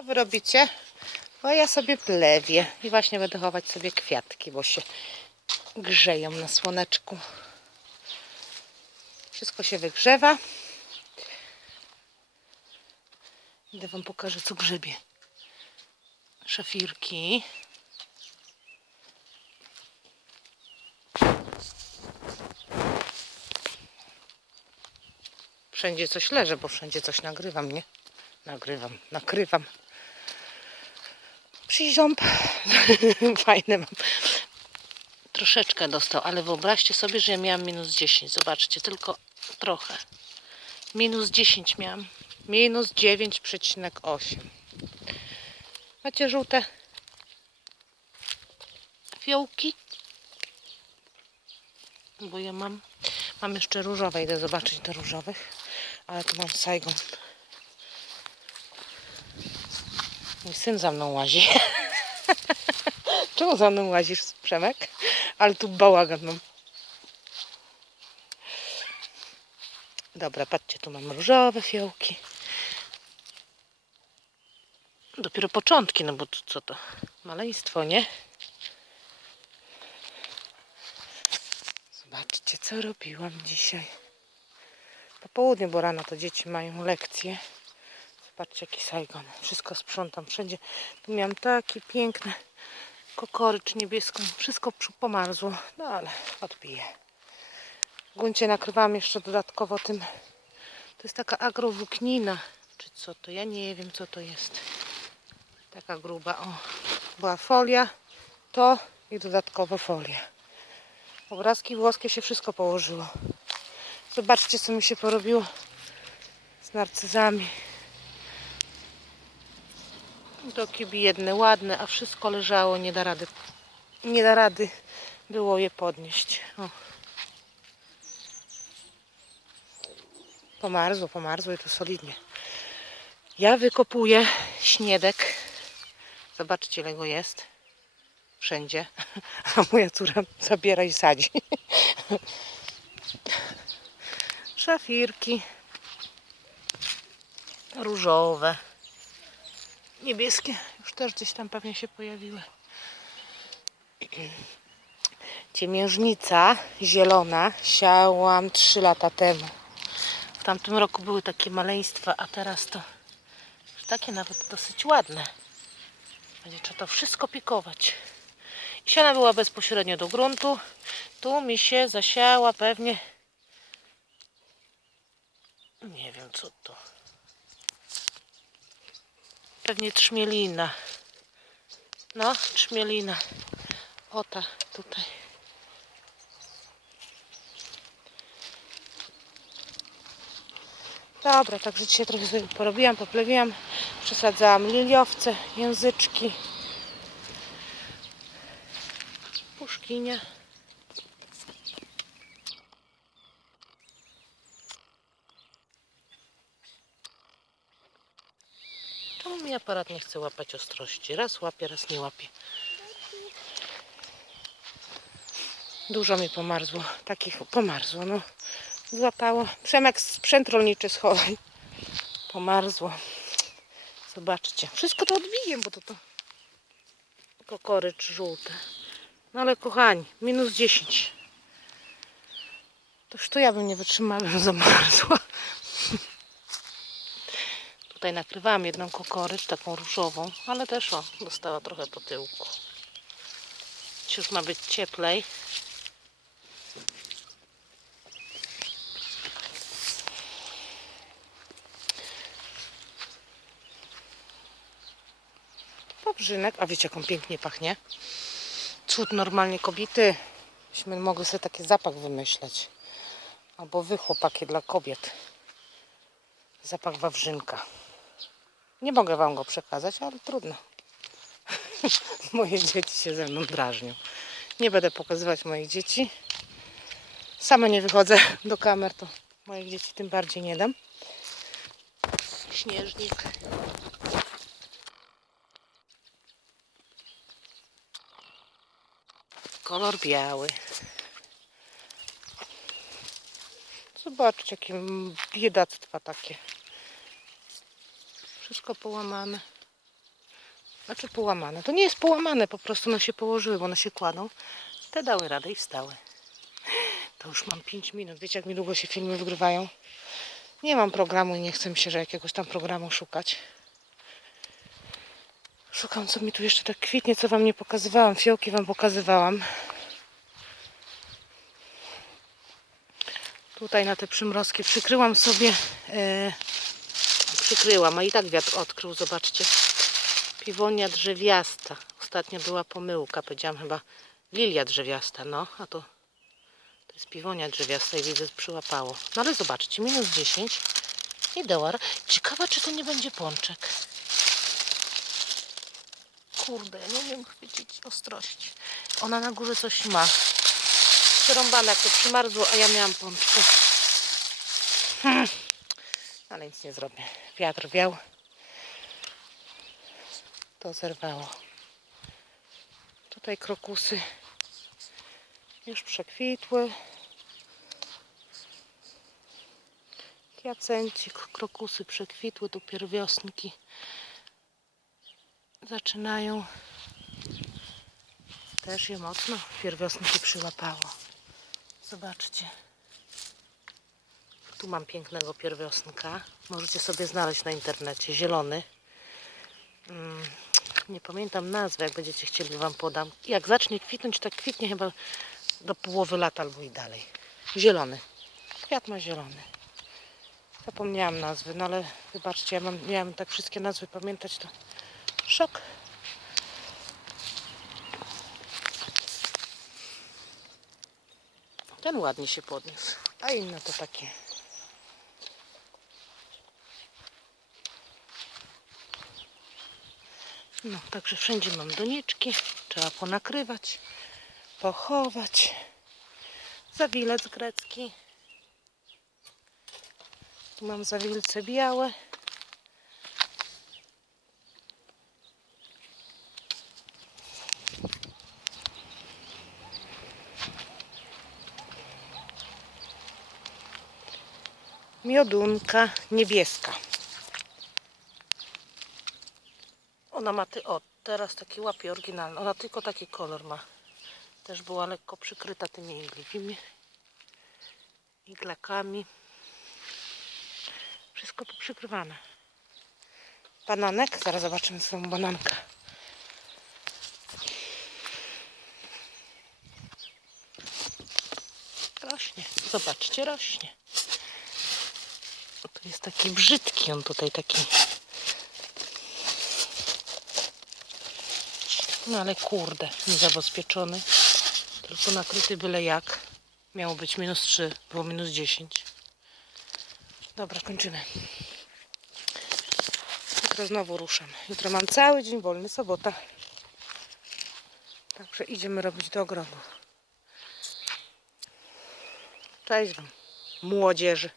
Co wy robicie? Bo ja sobie plewię i właśnie będę chować sobie kwiatki, bo się grzeją na słoneczku. Wszystko się wygrzewa. Idę wam pokażę, co grzebie. Szafirki. Wszędzie coś leży, bo wszędzie coś nagrywam, nie? Nagrywam, nakrywam. Przyziąb. Fajne mam. Troszeczkę dostał, ale wyobraźcie sobie, że ja miałam minus 10. Zobaczcie, tylko trochę. Minus 10 miałam. Minus 9,8. Macie żółte fiołki? Bo ja mam. Mam jeszcze różowe, idę zobaczyć do różowych. Ale tu mam Saigon. Mój syn za mną łazi. Czemu za mną łazisz, Przemek? Ale tu bałagan mam. Dobra, patrzcie, tu mam różowe fiołki. Dopiero początki, no bo co to? Maleństwo, nie? Zobaczcie, co robiłam dzisiaj. Po południu, bo rano to dzieci mają lekcje. Zobaczcie, jaki Saigon. Wszystko sprzątam wszędzie. Tu miałam takie piękne kokorycz niebieską. Wszystko pomarzło. No ale odbiję. W gruncie nakrywałam jeszcze dodatkowo tym. To jest taka agrowłóknina. Czy co to? Ja nie wiem, co to jest. Taka gruba. O, była folia. To i dodatkowo folia. Obrazki włoskie się wszystko położyło. Zobaczcie, co mi się porobiło z narcyzami. Doki biedne, ładne, a wszystko leżało, nie da rady. Nie da rady było je podnieść. O. Pomarzło, pomarzło i to solidnie. Ja wykopuję śniedek. Zobaczcie, ile go jest. Wszędzie. A moja córa zabiera i sadzi. Szafirki. Różowe. Niebieskie już też gdzieś tam pewnie się pojawiły. Ciemiężnica zielona siałam 3 lata temu. W tamtym roku były takie maleństwa, a teraz to już takie nawet dosyć ładne. Będzie trzeba to wszystko pikować. I Siana była bezpośrednio do gruntu. Tu mi się zasiała pewnie. Nie wiem co to. Pewnie trzmielina. No, trzmielina. O ta tutaj. Dobra, także dzisiaj trochę sobie porobiłam, poplewiłam. Przesadzałam liliowce, języczki. Puszkinie. Mi aparat nie chce łapać ostrości? Raz łapie, raz nie łapie. Dużo mi pomarzło. Takich pomarzło, no. Złapało. Przemek sprzęt rolniczy schowaj. Pomarzło. Zobaczcie. Wszystko to odbiję, bo to to kokorycz żółte. No ale kochani, minus 10. Toż to ja bym nie wytrzymała, bym zamarzła. Tutaj nakrywałam jedną kokorycz, taką różową, ale też o, dostała trochę po tyłku. Już ma być cieplej. Pobrzynek, a wiecie jak on pięknie pachnie? Cud normalnie kobiety. Byśmy mogli sobie taki zapach wymyśleć. Albo wy chłopaki dla kobiet. Zapach wawrzynka. Nie mogę wam go przekazać, ale trudno. Moje dzieci się ze mną drażnią. Nie będę pokazywać moich dzieci. Sama nie wychodzę do kamer, to moich dzieci tym bardziej nie dam. Śnieżnik. Kolor biały. Zobaczcie, jakie biedactwa takie. Wszystko połamane. Znaczy połamane. To nie jest połamane, po prostu one się położyły, bo one się kładą. Te dały radę i wstały. To już mam 5 minut. Wiecie, jak mi długo się filmy wygrywają? Nie mam programu i nie chcę mi się, że jakiegoś tam programu szukać. Szukam, co mi tu jeszcze tak kwitnie, co wam nie pokazywałam. Fiołki wam pokazywałam. Tutaj na te przymrozki przykryłam sobie. E, przykryłam, a i tak wiatr odkrył, zobaczcie. Piwonia drzewiasta. Ostatnio była pomyłka, powiedziałam chyba lilia drzewiasta, no, a to, to jest piwonia drzewiasta i widzę, przyłapało. No ale zobaczcie, minus 10 i dołar. Ciekawa, czy to nie będzie pączek. Kurde, nie wiem chwycić ostrości. Ona na górze coś ma. Przerąbane, jak to przymarzło, a ja miałam pączkę. Hmm. Ale nic nie zrobię. Wiatr wiał. To zerwało. Tutaj krokusy już przekwitły. Jacencik, krokusy przekwitły, tu pierwiosnki zaczynają. Też je mocno pierwiosnki przyłapało. Zobaczcie. Tu mam pięknego pierwiosnka. Możecie sobie znaleźć na internecie. Zielony. Mm, nie pamiętam nazwy, jak będziecie chcieli, wam podam. Jak zacznie kwitnąć, tak kwitnie chyba do połowy lata albo i dalej. Zielony. Kwiat ma zielony. Zapomniałam nazwy, no ale wybaczcie, ja mam, miałam tak wszystkie nazwy pamiętać, to szok. Ten ładnie się podniósł, a inne to takie. No, także wszędzie mam doniczki. Trzeba ponakrywać, pochować. Zawilec grecki. Tu mam zawilce białe. Miodunka niebieska. Ona ma ty, o, teraz taki łapie oryginalny. Ona tylko taki kolor ma. Też była lekko przykryta tymi igliwymi iglakami. Wszystko poprzykrywane. Bananek, zaraz zobaczymy swoją banankę. Rośnie, zobaczcie, rośnie. O, tu jest taki brzydki, on tutaj taki No ale kurde, niezabezpieczony. Tylko nakryty byle jak. Miało być minus 3, było minus 10. Dobra, kończymy. Jutro znowu ruszam. Jutro mam cały dzień wolny, sobota. Także idziemy robić do ogrodu. Cześć Wam, młodzieży.